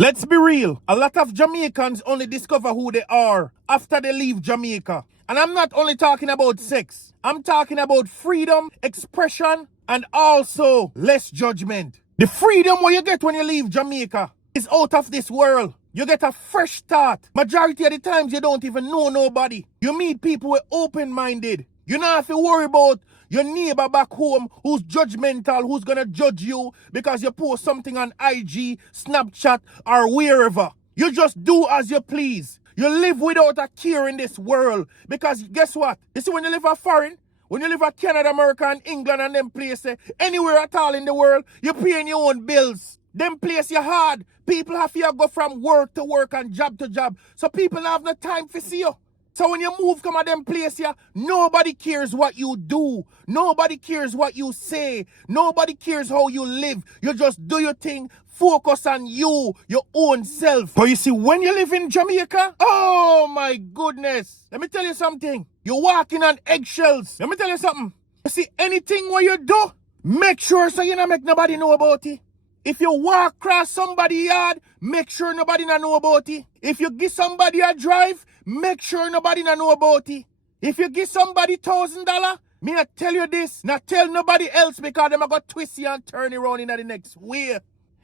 Let's be real. A lot of Jamaicans only discover who they are after they leave Jamaica. And I'm not only talking about sex. I'm talking about freedom, expression, and also less judgment. The freedom what you get when you leave Jamaica is out of this world. You get a fresh start. Majority of the times you don't even know nobody. You meet people who are open-minded. You don't have to worry about your neighbor back home who's judgmental, who's gonna judge you because you post something on IG, Snapchat, or wherever. You just do as you please. You live without a care in this world. Because guess what? You see, when you live a foreign, when you live in Canada, America, and England, and them places, anywhere at all in the world, you're paying your own bills. Them place you hard. People have to go from work to work and job to job. So people have no time to see you. So when you move come at them place here, nobody cares what you do. Nobody cares what you say. Nobody cares how you live. You just do your thing. Focus on you, your own self. But you see, when you live in Jamaica, oh my goodness. Let me tell you something. You're walking on eggshells. Let me tell you something. You see, anything what you do, make sure so you don't make nobody know about it. If you walk across somebody's yard, make sure nobody know about it. If you give somebody a drive, make sure nobody know about it. If you give somebody $1,000, me not tell you this, not tell nobody else because them a go twist you and turn it around in the next way.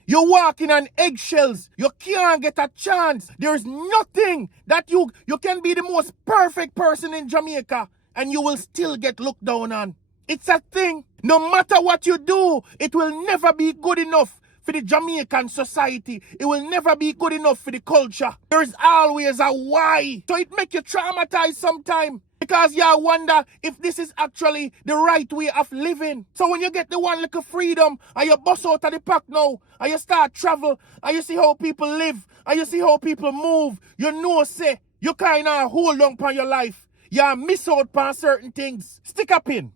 You're walking on eggshells. You can't get a chance. There's nothing that you can be the most perfect person in Jamaica and you will still get looked down on. It's a thing. No matter what you do, it will never be good enough for the Jamaican society. It will never be good enough for the culture. There's always a why. So it makes you traumatized sometimes. Because you wonder if this is actually the right way of living. So when you get the one little freedom and you bust out of the pack now and you start travel and you see how people live and you see how people move, you know say you kind of hold on upon your life. You miss out upon certain things. Stick a pin.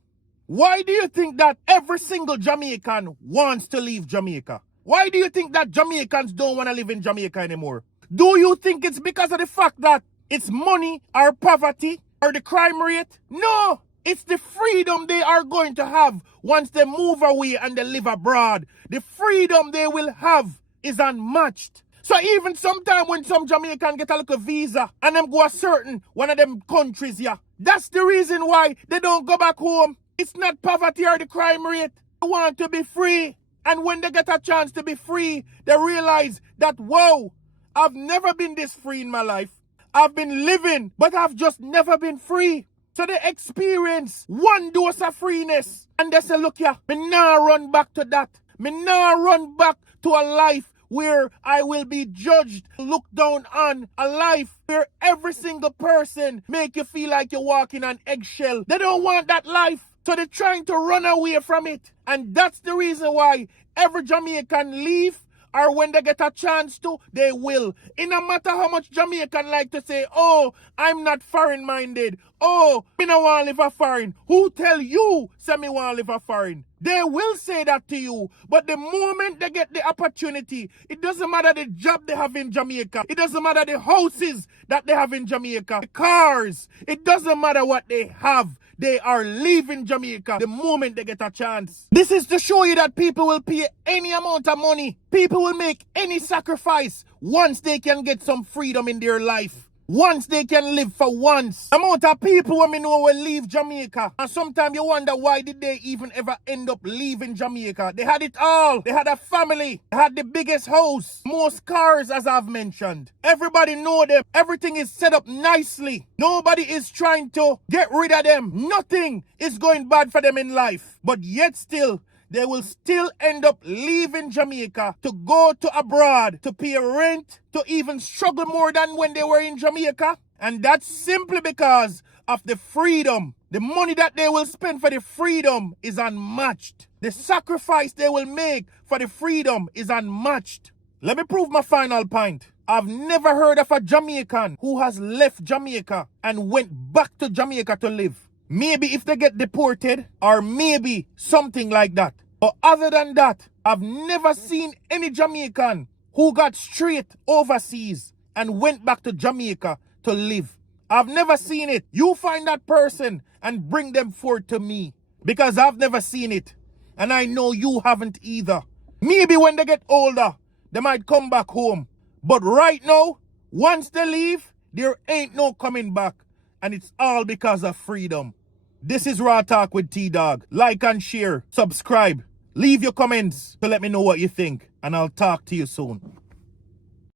Why do you think that every single Jamaican wants to leave Jamaica? Why do you think that Jamaicans don't want to live in Jamaica anymore? Do you think it's because of the fact that it's money or poverty or the crime rate? No, it's the freedom they are going to have once they move away and they live abroad. The freedom they will have is unmatched. So even sometime when some Jamaican get a little visa and them go a certain one of them countries here, that's the reason why they don't go back home. It's not poverty or the crime rate. They want to be free. And when they get a chance to be free, they realize that, whoa, I've never been this free in my life. I've been living, but I've just never been free. So they experience one dose of freeness. And they say, look here, me nah run back to that. Me nah run back to a life where I will be judged, looked down on, a life where every single person make you feel like you're walking on eggshell. They don't want that life. So they're trying to run away from it. And that's the reason why every Jamaican leave, or when they get a chance to, they will. It no matter how much Jamaican like to say, oh, I'm not foreign-minded. Oh, me no want to live a foreign. Who tell you say me want to live a foreign? They will say that to you. But the moment they get the opportunity, it doesn't matter the job they have in Jamaica. It doesn't matter the houses that they have in Jamaica. The cars. It doesn't matter what they have. They are leaving Jamaica the moment they get a chance. This is to show you that people will pay any amount of money. People will make any sacrifice once they can get some freedom in their life. Once they can live for once. The amount of people when me know will leave Jamaica. And sometimes you wonder why did they even ever end up leaving Jamaica. They had it all. They had a family. They had the biggest house. Most cars as I've mentioned. Everybody know them. Everything is set up nicely. Nobody is trying to get rid of them. Nothing is going bad for them in life. But yet still, they will still end up leaving Jamaica to go to abroad, to pay rent, to even struggle more than when they were in Jamaica. And that's simply because of the freedom. The money that they will spend for the freedom is unmatched. The sacrifice they will make for the freedom is unmatched. Let me prove my final point. I've never heard of a Jamaican who has left Jamaica and went back to Jamaica to live. Maybe if they get deported, or maybe something like that. But other than that, I've never seen any Jamaican who got straight overseas and went back to Jamaica to live. I've never seen it. You find that person and bring them forth to me. Because I've never seen it. And I know you haven't either. Maybe when they get older, they might come back home. But right now, once they leave, there ain't no coming back. And it's all because of freedom. This is Raw Talk with T-Dog. Like and share. Subscribe. Leave your comments to let me know what you think. And I'll talk to you soon.